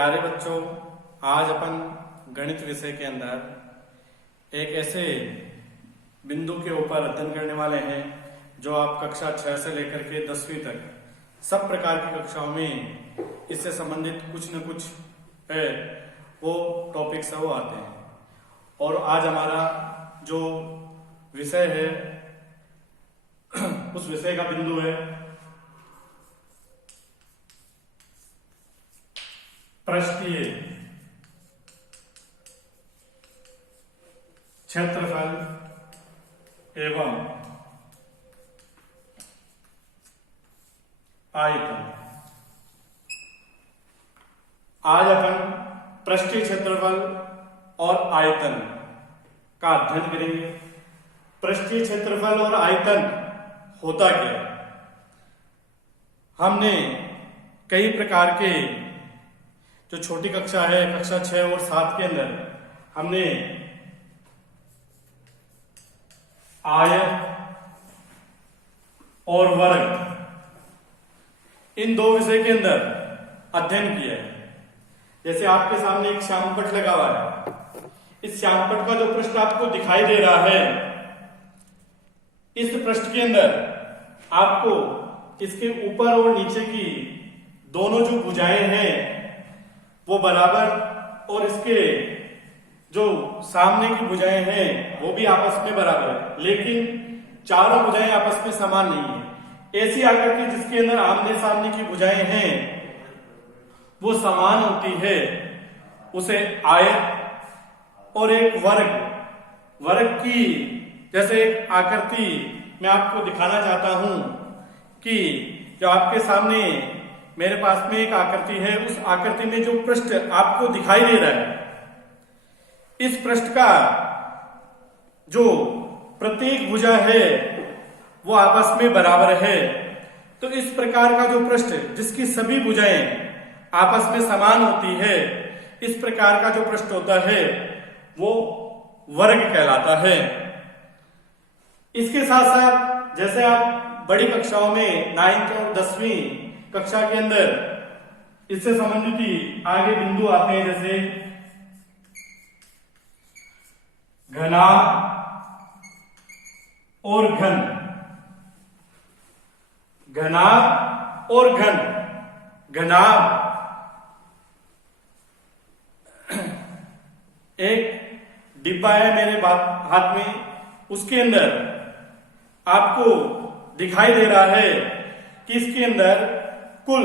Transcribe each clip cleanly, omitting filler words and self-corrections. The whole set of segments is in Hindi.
प्यारे बच्चों, आज अपन गणित विषय के अंदर एक ऐसे बिंदु के ऊपर अध्ययन करने वाले हैं जो आप कक्षा 6 से लेकर के 10वीं तक सब प्रकार की कक्षाओं में इससे संबंधित कुछ न कुछ है वो टॉपिक्स है वो आते हैं। और आज हमारा जो विषय है उस विषय का बिंदु है पृष्ठीय क्षेत्रफल एवं आयतन। आज अपन पृष्ठीय क्षेत्रफल और आयतन का अध्ययन करेंगे। पृष्ठीय क्षेत्रफल और आयतन होता क्या? हमने कई प्रकार के जो छोटी कक्षा है, कक्षा 6 और 7 के अंदर हमने आयत और वर्ग इन दो विषय के अंदर अध्ययन किया है। जैसे आपके सामने एक श्यामपट्ट लगा हुआ है, इस श्यामपट्ट का जो पृष्ठ आपको दिखाई दे रहा है, इस पृष्ठ के अंदर आपको इसके ऊपर और नीचे की दोनों जो भुजाएं हैं वो बराबर और इसके जो सामने की भुजाएं हैं वो भी आपस में बराबर है, लेकिन चारों भुजाएं आपस में समान नहीं है। ऐसी आकृति जिसके अंदर आमने सामने की भुजाएं हैं वो समान होती है, उसे आयत और एक वर्ग की जैसे एक आकृति मैं आपको दिखाना चाहता हूं कि जो आपके सामने मेरे पास में एक आकृति है, उस आकृति में जो पृष्ठ आपको दिखाई दे रहा है, इस पृष्ठ का जो प्रत्येक भुजा है वो आपस में बराबर है। तो इस प्रकार का जो पृष्ठ जिसकी सभी भुजाएं आपस में समान होती है, इस प्रकार का जो पृष्ठ होता है वो वर्ग कहलाता है। इसके साथ साथ जैसे आप बड़ी कक्षाओं में 9th और 10वीं कक्षा के अंदर इससे संबंधित ही आगे बिंदु आते हैं, जैसे घनाभ और घन, घनाभ और घन। घनाभ एक डिब्बा है मेरे हाथ में, उसके अंदर आपको दिखाई दे रहा है कि इसके अंदर कुल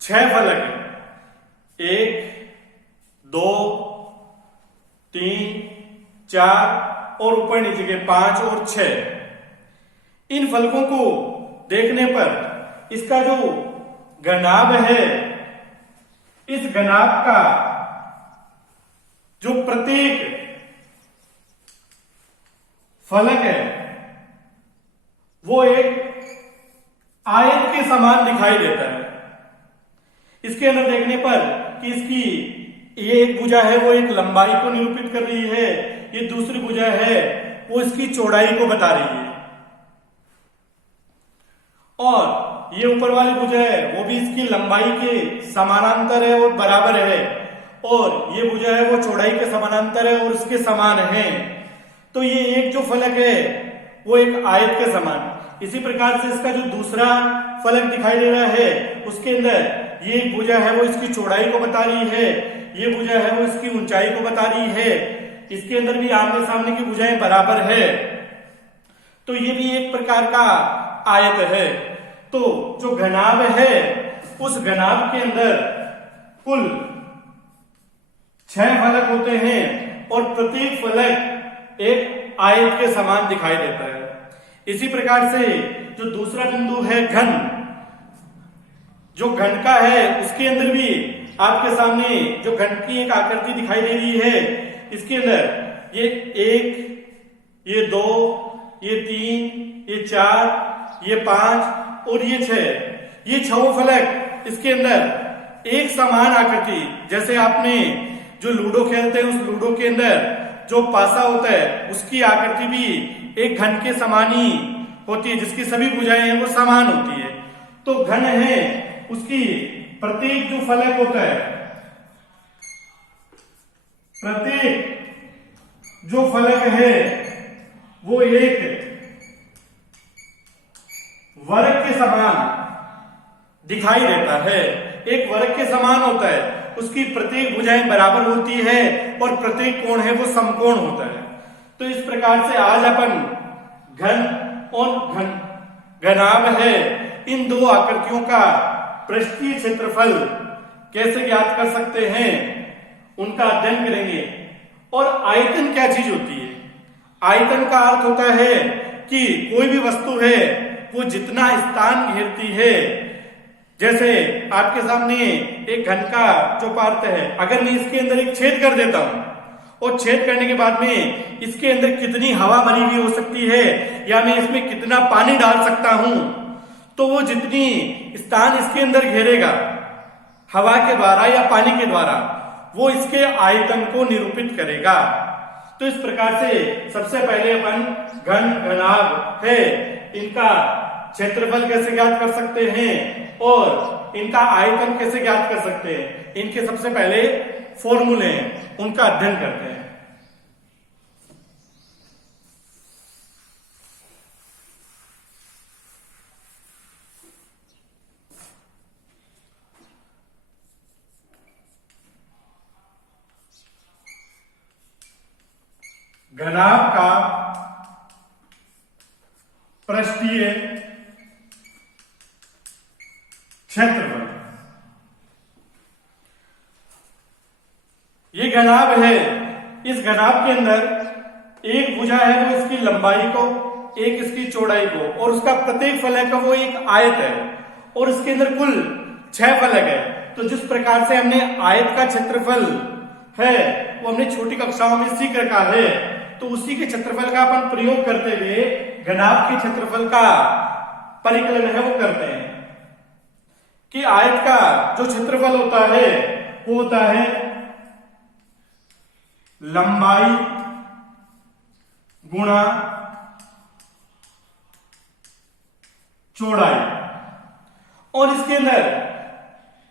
6 फलक है। 1, 2, 3, 4 और ऊपर नीचे के 5 और 6। इन फलकों को देखने पर इसका जो घनाभ है, इस घनाभ का जो प्रत्येक फलक है वो एक आयत के समान दिखाई देता है। इसके अंदर देखने पर कि इसकी ये एक भुजा है वो एक लंबाई को निरूपित कर रही है, ये दूसरी भुजा है वो इसकी चौड़ाई को बता रही है, और ये ऊपर वाली भुजा है वो भी इसकी लंबाई के समानांतर है और बराबर है, और ये भुजा है वो चौड़ाई के समानांतर है और उसके समान है। तो ये एक जो फलक है वो एक आयत के समान। इसी प्रकार से इसका जो दूसरा फलक दिखाई दे रहा है उसके अंदर ये एक भुजा है वो इसकी चौड़ाई को बता रही है, ये भुजा है वो इसकी ऊंचाई को बता रही है, इसके अंदर भी आमने सामने की भुजाएं बराबर है। तो ये भी एक प्रकार का आयत है। तो जो घनाभ है उस घनाभ के अंदर कुल 6 फलक होते हैं और प्रत्येक फलक एक आयत के समान दिखाई देता है। इसी प्रकार से जो दूसरा बिंदु है घन, जो घन का है उसके अंदर भी आपके सामने जो घन की एक आकृति दिखाई दे रही है, इसके अंदर ये 1, ये 2, ये 3, ये 4, ये 5 और ये 6, ये 6 फलक इसके अंदर एक समान आकृति, जैसे आपने जो लूडो खेलते हैं उस लूडो के अंदर जो पासा होता है उसकी आकृति भी एक घन के समान ही होती है, जिसकी सभी भुजाएं हैं वो समान होती है। तो घन है उसकी प्रत्येक जो फलक होता है प्रत्येक जो फलक है वो एक वर्ग के समान दिखाई देता है, एक वर्ग के समान होता है, उसकी प्रत्येक भुजाएं बराबर होती है और प्रत्येक कोण है वो समकोण होता है। तो इस प्रकार से आज अपन घन और घनाभ है इन दो आकृतियों का पृष्ठीय क्षेत्रफल कैसे ज्ञात कर सकते हैं उनका अध्ययन करेंगे। और आयतन क्या चीज होती है? आयतन का अर्थ होता है कि कोई भी वस्तु है वो जितना स्थान घेरती है, जैसे आपके सामने एक घन का जो पात्र है, अगर मैं इसके अंदर एक छेद कर देता हूं और छेद करने के बाद में इसके अंदर कितनी हवा भरी हुई हो सकती है या मैं इसमें कितना पानी डाल सकता हूं, तो वो जितनी स्थान इसके अंदर घेरेगा हवा के द्वारा या पानी के द्वारा, वो इसके आयतन को निरूपित करेगा। तो इस प्रकार से सबसे पहले अपन घन घनाभ है इनका क्षेत्रफल कैसे ज्ञात कर सकते हैं और इनका आयतन कैसे ज्ञात कर सकते हैं, इनके सबसे पहले फॉर्मूले हैं उनका अध्ययन करते हैं। घनाभ का पृष्ठीय क्षेत्रफल, ये घनाभ है। इस घनाभ के अंदर एक भुजा है वो इसकी लंबाई को, एक इसकी चौड़ाई को, और उसका प्रत्येक फलक वो एक आयत है और इसके अंदर कुल 6 फलक है। तो जिस प्रकार से हमने आयत का क्षेत्रफल है वो हमने छोटी कक्षाओं में सीख रखा है, तो उसी के क्षेत्रफल का अपन प्रयोग करते हुए घनाभ के क्षेत्रफल का परिकलन है वो करते हैं कि आयत का जो क्षेत्रफल होता है वो होता है लंबाई गुणा चौड़ाई, और इसके अंदर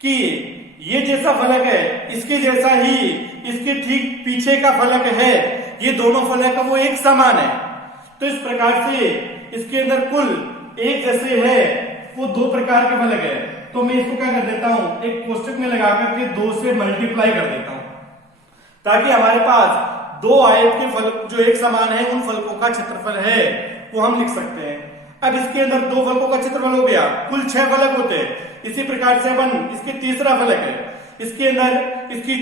कि ये जैसा फलक है इसके जैसा ही इसके ठीक पीछे का फलक है, ये दोनों फलक वो एक समान है। तो इस प्रकार से इसके अंदर कुल एक जैसे है वो 2 प्रकार के फलक है। तो मैं इसको क्या कर देता हूं, एक कोष्टक में लगा करके 2 से मल्टीप्लाई कर देता हूं ताकि हमारे पास 2 आयत के फलक जो एक समान है उन फलकों का क्षेत्रफल है वो हम लिख सकते हैं। अब इसके अंदर 2 फलकों का क्षेत्रफल हो गया, कुल 6 फलक होते हैं। इसी प्रकार से अपन इसके तीसरा फलक है, इसके अंदर इसकी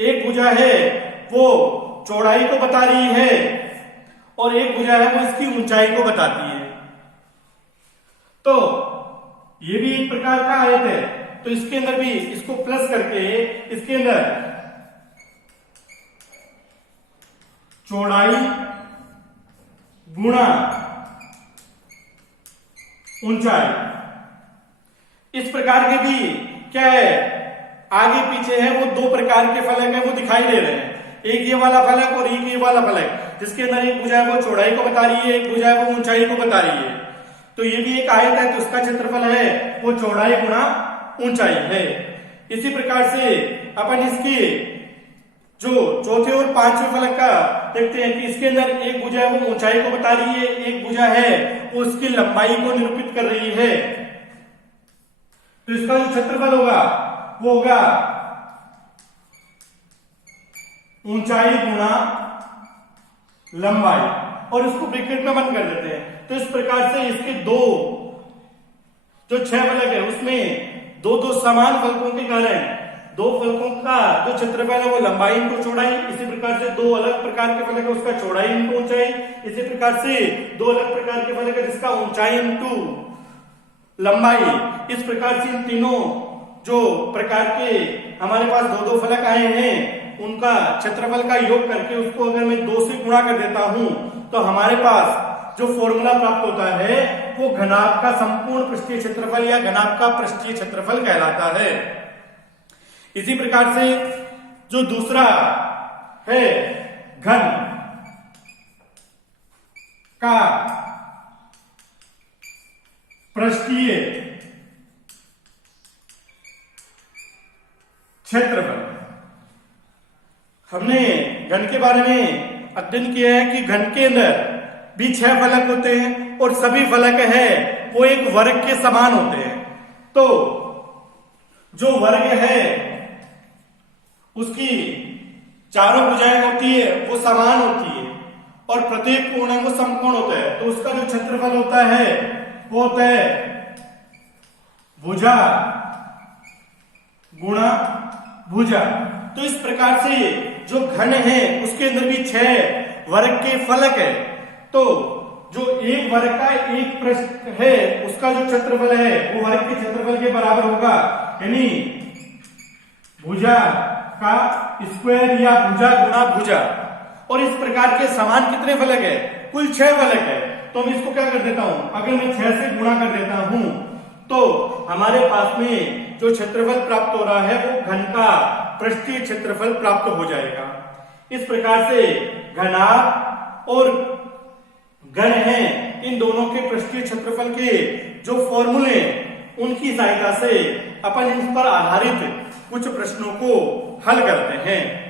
एक भुजा है वो चौड़ाई को बता रही है और एक भुजा है वो इसकी ऊंचाई को बताती है। तो ये भी एक प्रकार का आयत है, तो इसके अंदर भी इसको प्लस करके इसके अंदर चौड़ाई गुणा ऊंचाई, इस प्रकार के भी क्या है आगे पीछे है वो 2 प्रकार के फलक है वो दिखाई दे रहे हैं, एक ये वाला फलक और एक ये वाला फलक, जिसके अंदर एक भुजा है वो चौड़ाई को बता रही है, एक भुजा है वो ऊंचाई को बता रही है। तो ये भी एक आयत है तो उसका क्षेत्रफल है वो चौड़ाई गुणा ऊंचाई है। इसी प्रकार से अपन इसकी जो चौथे और 5वें फलक का देखते हैं कि इसके अंदर एक भुजा है वो ऊंचाई को बता रही है, एक भुजा है वो उसकी लंबाई को निरूपित कर रही है। तो इसका जो क्षेत्रफल होगा वो होगा ऊंचाई गुणा लंबाई, और इसको ब्रैकेट में बंद कर देते हैं। तो इस प्रकार से इसके 2 जो 6 फलक है उसमें 2 समान फलकों के कारण 2 फलकों का जो क्षेत्रफल है वो लंबाई इनटू चौड़ाई, इसी प्रकार से 2 अलग प्रकार के फलक है उसका चौड़ाई इनटू ऊंचाई, इसी प्रकार से 2 अलग प्रकार के फलक है जिसका ऊंचाई इनटू लंबाई। इस प्रकार से इन तीनों जो प्रकार के हमारे पास 2 फलक आए हैं उनका क्षेत्रफल का योग करके उसको अगर मैं 2 से गुणा कर देता हूं तो हमारे पास जो फॉर्मूला प्राप्त होता है वो घनाभ का संपूर्ण पृष्ठीय क्षेत्रफल या घनाभ का पृष्ठीय क्षेत्रफल कहलाता है। इसी प्रकार से जो दूसरा है घन का पृष्ठीय क्षेत्रफल, हमने घन के बारे में अध्ययन किया है कि घन के अंदर भी 6 फलक होते हैं और सभी फलक है वो एक वर्ग के समान होते हैं। तो जो वर्ग है उसकी चारों भुजाएं होती है वो समान होती है और प्रत्येक कोण है वो समकोण होता है। तो उसका जो क्षेत्रफल होता है वो होता है भुजा गुणा भुजा। तो इस प्रकार से जो घन है उसके अंदर भी 6 वर्ग के फलक है। तो जो एक वर्ग का एक पृष्ठ है उसका जो क्षेत्रफल है वो वर्ग के क्षेत्रफल के बराबर होगा, यानी भुजा का स्क्वायर या भुजा गुणा भुजा। और इस प्रकार के समान कितने फलक है? कुल 6 फलक है। तो मैं इसको क्या कर देता हूं, अगर मैं 6 से गुणा कर देता हूं तो हमारे पास में जो क्षेत्रफल प्राप्त हो रहा है वो घन का पृष्ठीय क्षेत्रफल प्राप्त हो जाएगा। इस प्रकार से घनाभ और घन है इन दोनों के पृष्ठीय क्षेत्रफल के जो फॉर्मूले उनकी सहायता से अपन इन पर आधारित कुछ प्रश्नों को हल करते हैं।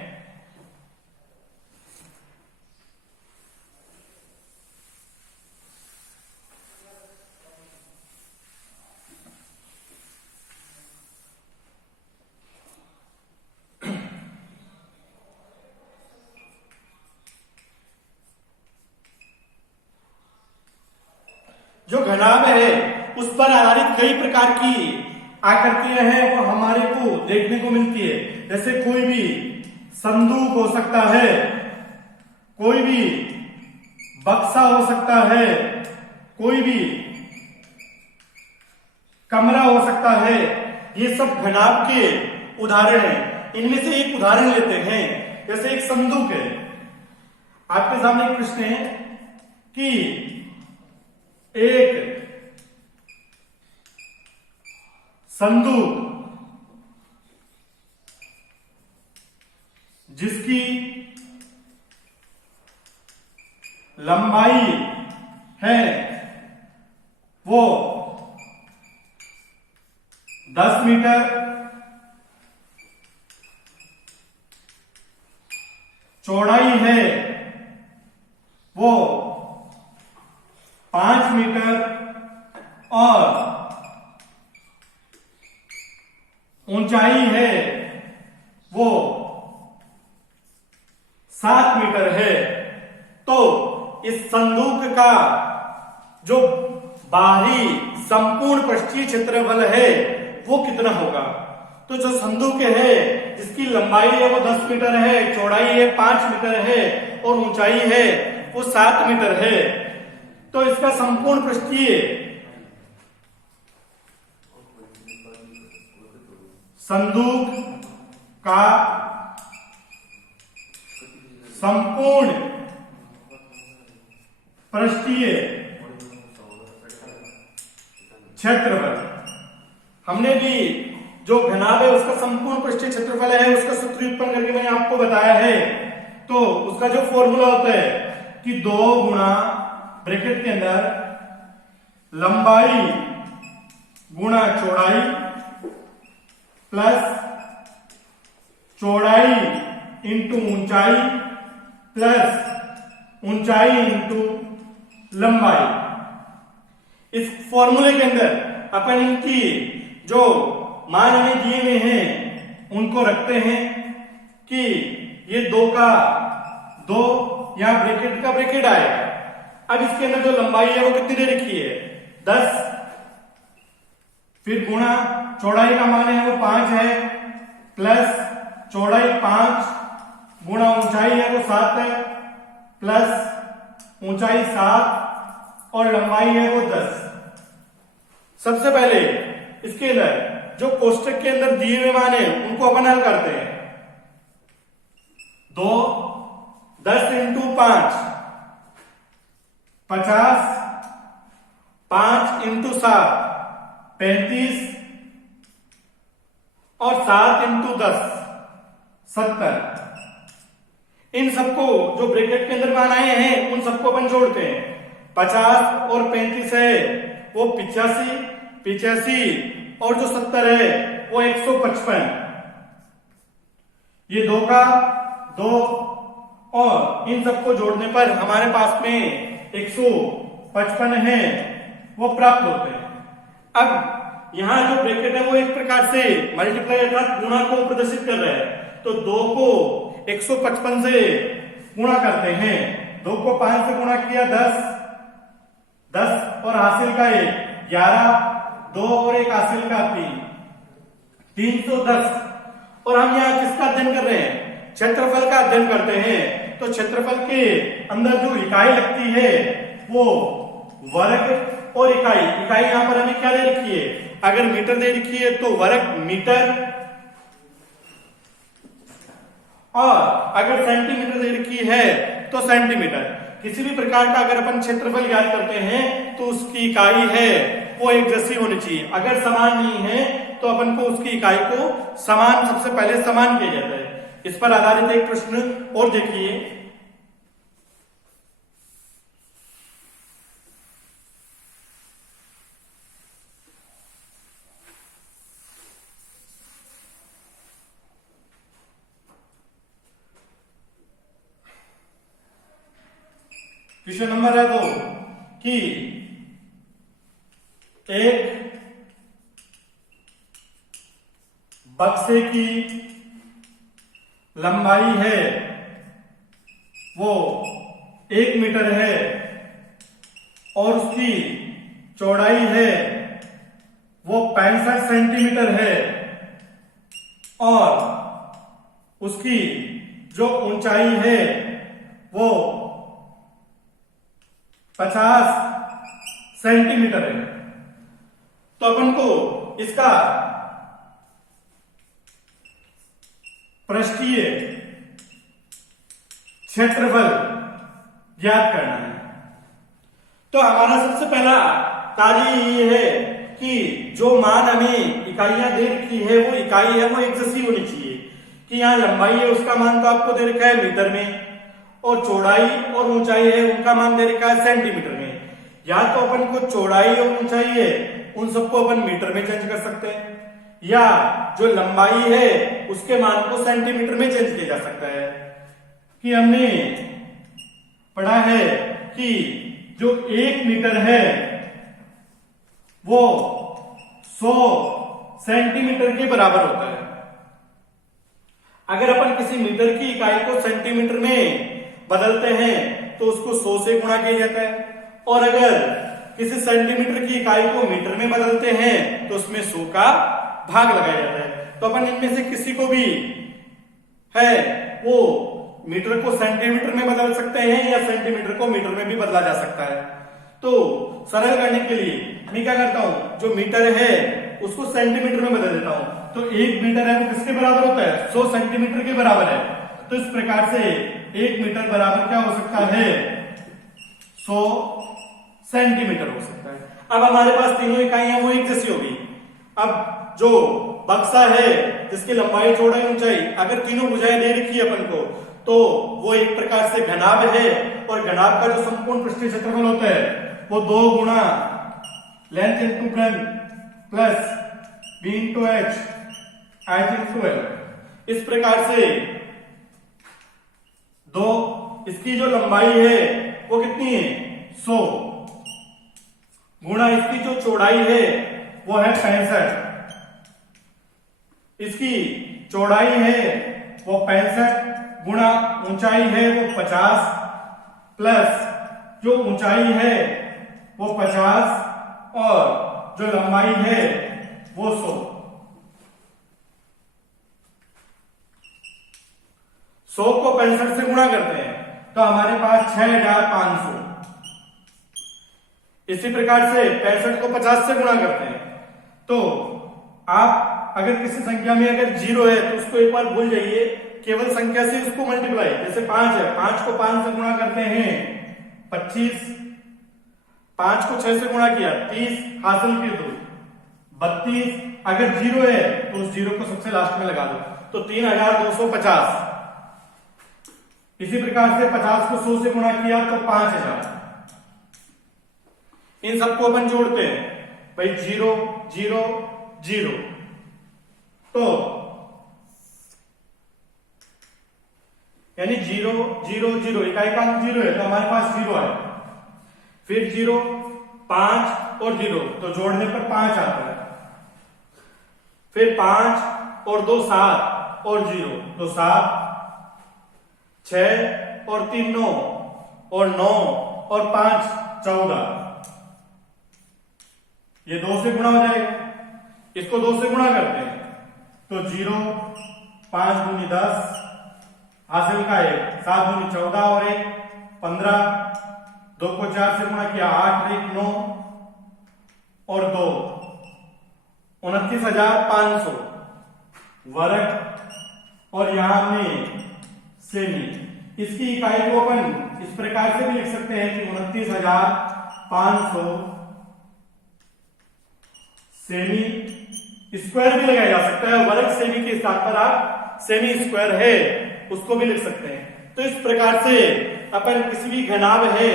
जो घनाभ है उस पर आधारित कई प्रकार की आकृतियां हैं वो हमारे को देखने को मिलती है। जैसे कोई भी संदूक हो सकता है, कोई भी बक्सा हो सकता है, कोई भी कमरा हो सकता है। ये सब घनाभ के उदाहरण हैं। इनमें से एक उदाहरण लेते हैं, जैसे एक संदूक है। आपके सामने एक प्रश्न है कि एक संदूक जिसकी लंबाई है वो 10 मीटर, चौड़ाई है वो 5 मीटर और ऊंचाई है वो 7 मीटर है। तो इस संदूक का जो बाहरी संपूर्ण पृष्ठीय क्षेत्रफल है वो कितना होगा? तो जो संदूक है जिसकी लंबाई है वो 10 मीटर है, चौड़ाई है 5 मीटर है और ऊंचाई है वो 7 मीटर है, तो इसका संपूर्ण पृष्ठीय संदूक का संपूर्ण पृष्ठीय क्षेत्रफल, हमने भी जो घनाभ है उसका संपूर्ण पृष्ठीय क्षेत्रफल है उसका सूत्र उत्पन्न करके मैंने आपको बताया है। तो उसका जो फॉर्मूला होता है कि 2 गुणा ब्रैकेट के अंदर लंबाई गुणा चौड़ाई प्लस चौड़ाई इंटू ऊंचाई प्लस ऊंचाई इंटू लंबाई। इस फॉर्मूले के अंदर अपन इनकी जो मान हमें दिए हुए हैं उनको रखते हैं कि ये 2 का 2 यहां ब्रैकेट का ब्रैकेट आएगा। अब इसके अंदर जो लंबाई है वो कितनी दे रखी है? 10, फिर गुणा चौड़ाई का मान है वो 5 है, प्लस चौड़ाई 5 गुणा ऊंचाई है वो 7 है, प्लस ऊंचाई 7 और लंबाई है वो 10। सबसे पहले इसके अंदर जो कोष्टक के अंदर दिए हुए मान है उनको अपन हल करते हैं। 2 10 इंटू 5 50, 5 इंटू 7 35 और 7 इंटू 10 70। इन सबको जो ब्रैकेट के अंदर मान आए हैं उन सबको अपन जोड़ते हैं। 50 और 35 है वो 85, 85 और जो 70 है वो 155। ये 2 का 2 और इन सबको जोड़ने पर हमारे पास में 155 है वो प्राप्त होते हैं। अब यहां जो ब्रैकेट है वो एक प्रकार से मल्टीप्लाई अर्थात गुणा को प्रदर्शित कर रहा है। तो 2 को 155 से गुणा करते हैं, 2 को 5 से गुणा किया 10 10 और हासिल का 1 11, 2 और 1 हासिल का 3 310। और हम यहाँ किसका अध्ययन कर रहे हैं? क्षेत्रफल का अध्ययन करते हैं। तो क्षेत्रफल के अंदर जो इकाई लगती है वो वर्ग और इकाई। इकाई यहां पर हमें क्या दे रखी है? अगर मीटर दे रखी है तो वर्ग मीटर, और अगर सेंटीमीटर दे रखी है तो सेंटीमीटर। किसी भी प्रकार का अगर अपन क्षेत्रफल ज्ञात करते हैं तो उसकी इकाई है वो एक जैसी होनी चाहिए। अगर समान नहीं है तो अपन को उसकी इकाई को समान, सबसे पहले समान किया जाता है। इस पर आधारित एक प्रश्न और देखिए। क्वेश्चन नंबर है 2 कि एक बक्से की लंबाई है वो 1 मीटर है और उसकी चौड़ाई है वो 65 सेंटीमीटर है और उसकी जो ऊंचाई है वो 50 सेंटीमीटर है। तो अपन को इसका पृष्ठीय क्षेत्रफल ज्ञात करना है। तो हमारा सबसे पहला कार्य ये है कि जो मान हमें इकाइयां दे रखी है वो इकाई है वो एक जैसी होनी चाहिए। कि यहाँ लंबाई है उसका मान तो आपको दे रखा है मीटर में, और चौड़ाई और ऊंचाई है उनका मान दे रखा है सेंटीमीटर में। या तो अपन को चौड़ाई और ऊंचाई है उन सबको अपन मीटर में चेंज कर सकते हैं, या जो लंबाई है उसके मान को सेंटीमीटर में चेंज किया जा सकता है। कि हमने पढ़ा है कि जो 1 मीटर है वो 100 सेंटीमीटर के बराबर होता है। अगर अपन किसी मीटर की इकाई को सेंटीमीटर में बदलते हैं तो उसको 100 से गुणा किया जाता है, और अगर किसी सेंटीमीटर की इकाई को मीटर में बदलते हैं तो उसमें 100 का भाग लगाया जाता है। तो अपन इनमें से किसी को भी है वो मीटर को सेंटीमीटर में बदल सकते हैं या सेंटीमीटर को मीटर में भी बदला जा सकता है। तो सरल करने के लिए मैं क्या करता हूं, जो मीटर है उसको सेंटीमीटर में बदल देता हूं। तो 1 मीटर है वो किसके बराबर होता है? 100 सेंटीमीटर के बराबर है। तो इस प्रकार से 1 मीटर बराबर क्या हो सकता है? 100 सेंटीमीटर हो सकता है। अब हमारे पास तीनों इकाइयां वो एक जैसी होगी। अब जो बक्सा है जिसकी लंबाई चौड़ाई ऊंचाई, अगर तीनों भुजाएं दे रखी है अपन को तो वो एक प्रकार से घनाभ है, और घनाभ का जो संपूर्ण पृष्ठीय क्षेत्रफल होता है वो 2 गुणा length into breadth plus B into H height into L. इस प्रकार से इसकी जो लंबाई है वो कितनी है? 100 गुणा इसकी जो चौड़ाई है वो है 65, इसकी चौड़ाई है वो 65 गुणा ऊंचाई है वो 50 प्लस जो ऊंचाई है वो 50 और जो लंबाई है वो 100। 100 को 65 से गुणा करते हैं तो हमारे पास 6500। इसी प्रकार से 65 को 50 से गुणा करते हैं तो आप अगर किसी संख्या में अगर 0 है तो उसको एक बार भूल जाइए, केवल संख्या से उसको मल्टीप्लाई। जैसे 5 है, 5 को 5 से गुणा करते हैं 25, 5 को 6 से गुणा किया 30, हासिल की 2 32। अगर 0 है तो उस 0 को सबसे लास्ट में लगा दो तो 3250। इसी प्रकार से 50 को 100 से गुणा किया तो 5000। इन सबको अपन जोड़ते हैं भाई 0 0 0 तो यानी 0 0 0, इकाई का अंक 0 है तो हमारे पास 0 है। फिर 0 5 और 0 तो जोड़ने पर 5 आता है। फिर 5 और 2 7 और 0 तो 7, 6 और 3 9 और 9 और 5 14। ये 2 से गुणा हो जाएगा, इसको 2 से गुणा करते हैं तो 0 5 दूनी 10, हासिल का 1, 7 दूनी 14 और 1 15, 2 को 4 से गुणा किया 8 1 9 और 2 29,500 वर्ग। और यहां हमने सेमी, इसकी इकाई को अपन इस प्रकार से भी लिख सकते हैं कि 29,500 सेमी स्क्वायर भी लगाया जा सकता है। वर्ग सेमी के स्थान पर आप सेमी स्क्वायर है उसको भी लिख सकते हैं। तो इस प्रकार से अपन किसी भी घनाभ है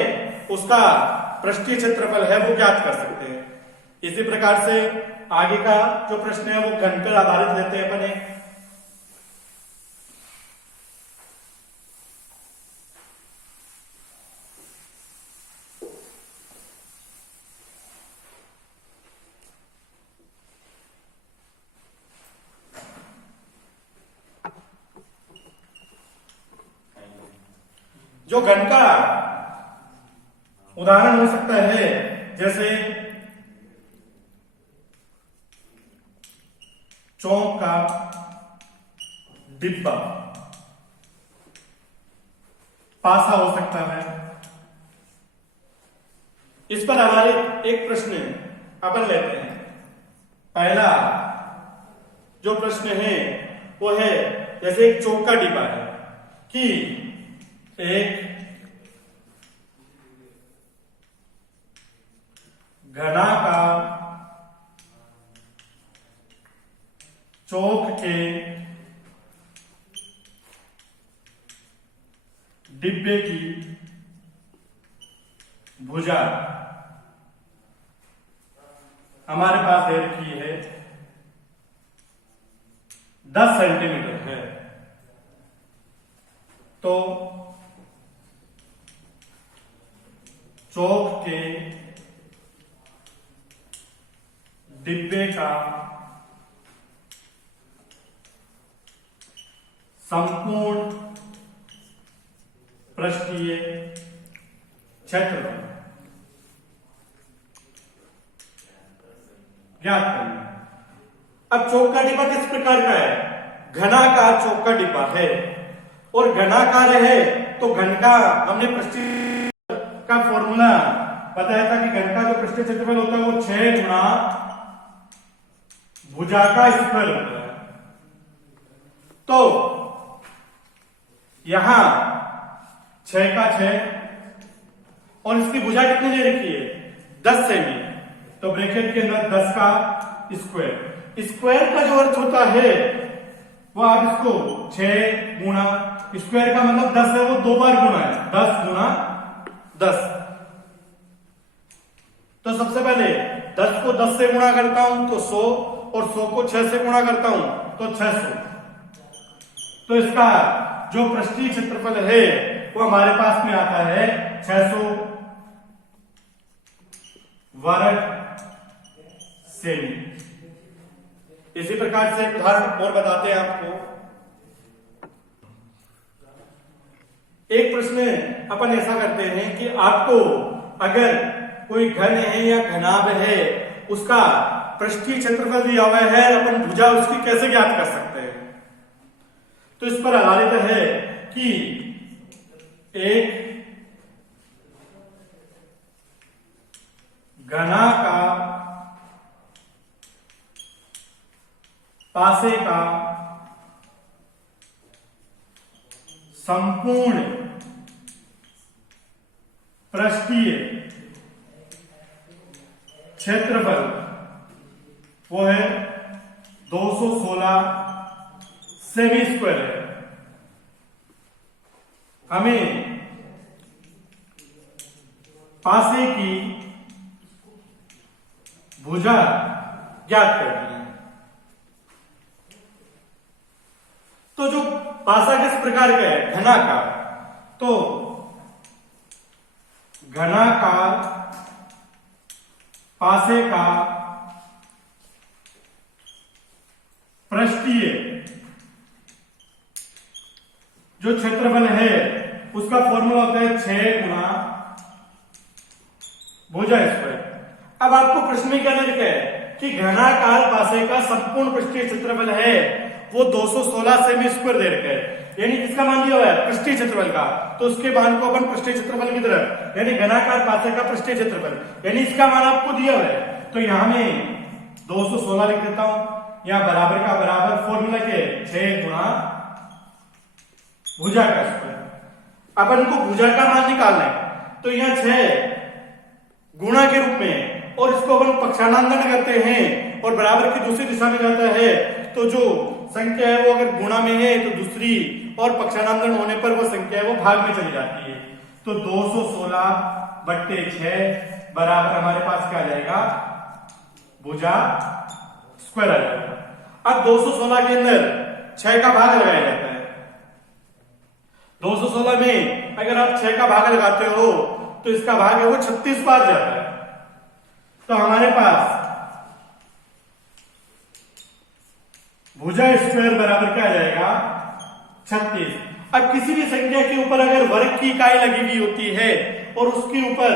उसका पृष्ठीय क्षेत्रफल है वो ज्ञात कर सकते हैं। इसी प्रकार से आगे का जो प्रश्न है वो घन पर आधारित लेते हैं अपन एक। जो घन का उदाहरण हो सकता है जैसे चौक का डिब्बा, पासा हो सकता है। इस पर आधारित एक प्रश्न अपन लेते हैं। पहला जो प्रश्न है वो है जैसे एक चौक का डिब्बा है कि एक घनाकार चौक के डिब्बे की भुजा हमारे पास दे रखी है 10 सेंटीमीटर है। तो चौक के डिब्बे का संपूर्ण पृष्ठीय क्षेत्रफल ज्ञात करना। अब चौक का डिब्बा किस प्रकार का है? घनाकार चौक का डिब्बा है और घनाकार है तो घन का हमने पृष्ठीय का फॉर्मूला बताया था कि घन का जो पृष्ठीय क्षेत्रफल होता है वो 6 गुणा भुजा का स्क्वायर होता है। तो यहां 6 का 6 और इसकी भुजा कितनी दे रखी है 10 सेमी, तो ब्रैकेट के अंदर 10 का स्क्वायर। स्क्वायर का जो अर्थ होता है वो आप इसको 6 गुणा स्क्वायर का मतलब 10 है, वो 2 बार गुणा है, 10 गुणा 10। तो सबसे पहले 10 को 10 से गुणा करता हूं तो 100 और 100 को 6 से गुणा करता हूं तो 600। तो इसका जो पृष्ठीय क्षेत्रफल है वो हमारे पास में आता है 600 वर्ग सेमी। इसी प्रकार से उदाहरण और बताते हैं आपको। एक प्रश्न अपन ऐसा करते हैं कि आपको अगर कोई घन है या घनाभ है उसका पृष्ठीय क्षेत्रफल दिया हुआ है, अपन भुजा उसकी कैसे ज्ञात कर सकते हैं? तो इस पर आधारित है कि एक घनाकार पासे का संपूर्ण पृष्ठीय क्षेत्रफल वो है 216 सेमी स्क्वायर है। हमें पासे की भुजा ज्ञात करनी है। तो जो पासा किस प्रकार का है? घनाकार। तो घनाकार पासे का पृष्ठीय जो क्षेत्रफल है उसका फॉर्मूला होता है 6 गुणा भुजा स्क्वायर। अब आपको प्रश्न में क्या लिखा है कि घनाकार पासे का संपूर्ण पृष्ठीय क्षेत्रफल है वो 216 सेमी स्क्वायर दे रखा है, यानी किसका मान दिया हुआ है? पृष्ठीय क्षेत्रफल का। तो उसके मान को अपन पृष्ठीय क्षेत्रफल की तरफ, यानी घनाकार पासे का पृष्ठीय क्षेत्रफल, यानी इसका मान आपको दिया हुआ है। तो यहां में 216 लिख देता हूं, यहां बराबर का बराबर फॉर्मूला के 6 गुणा भुजा का स्क्वायर। अपन को भुजा का मान निकालना है, तो यहां 6 गुणा के रूप में, और इसको अपन पक्षानंदन करते हैं और बराबर की दूसरी दिशा में जाता है, तो जो संख्या है वो अगर गुणा में है तो दूसरी, और पक्षानंदन होने पर वो संख्या है वो भाग में चली जाती है। तो 216/6 बराबर हमारे पास क्या आ जाएगा? भुजा स्क्वायर आ जाएगा। अब 216 के अंदर 6 का भाग लगाया जाता है। 216 में अगर आप 6 का भाग लगाते हो तो इसका भाग है वो 36 बार जाता है। तो हमारे पास भुजा स्क्वायर बराबर क्या आ जाएगा? 36। अब किसी भी संख्या के ऊपर अगर वर्ग की इकाई लगी हुई होती है और उसके ऊपर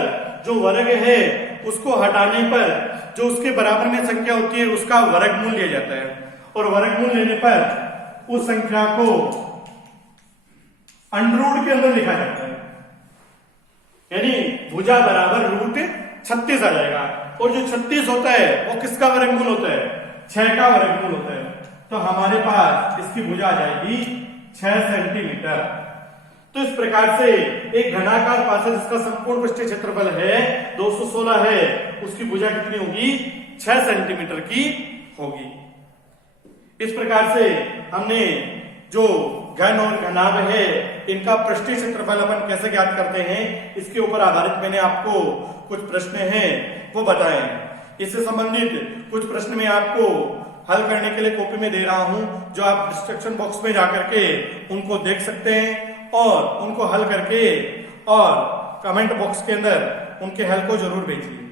जो वर्ग है उसको हटाने पर जो उसके बराबर में संख्या होती है उसका वर्गमूल लिया जाता है, और वर्गमूल लेने पर उस संख्या को अंडररूट के अंदर लिखा जाता है, यानी भुजा बराबर रूट 36 आ जाएगा। और जो 36 होता है वो किसका वर्गमूल होता है? 6 का वर्गमूल होता है। तो हमारे पास इसकी भुजा आ जाएगी 6 सेंटीमीटर। तो इस प्रकार से एक घनाकार पासा जिसका संपूर्ण पृष्ठीय क्षेत्रफल है 216 है, उसकी भुजा कितनी होगी? 6 सेंटीमीटर की होगी। इस प्रकार से हमने जो घन और घनाभ है इनका पृष्ठीय क्षेत्रफल अपन कैसे ज्ञात करते हैं इसके ऊपर आधारित मैंने आपको कुछ प्रश्न हैं वो बताए हैं। इससे संबंधित कुछ प्रश्न मैं आपको हल करने के लिए कॉपी में दे रहा हूं, जो आप डिस्क्रिप्शन बॉक्स में जाकर के उनको देख सकते हैं और उनको हल करके और कमेंट बॉक्स के अंदर उनके हल को जरूर भेजिए।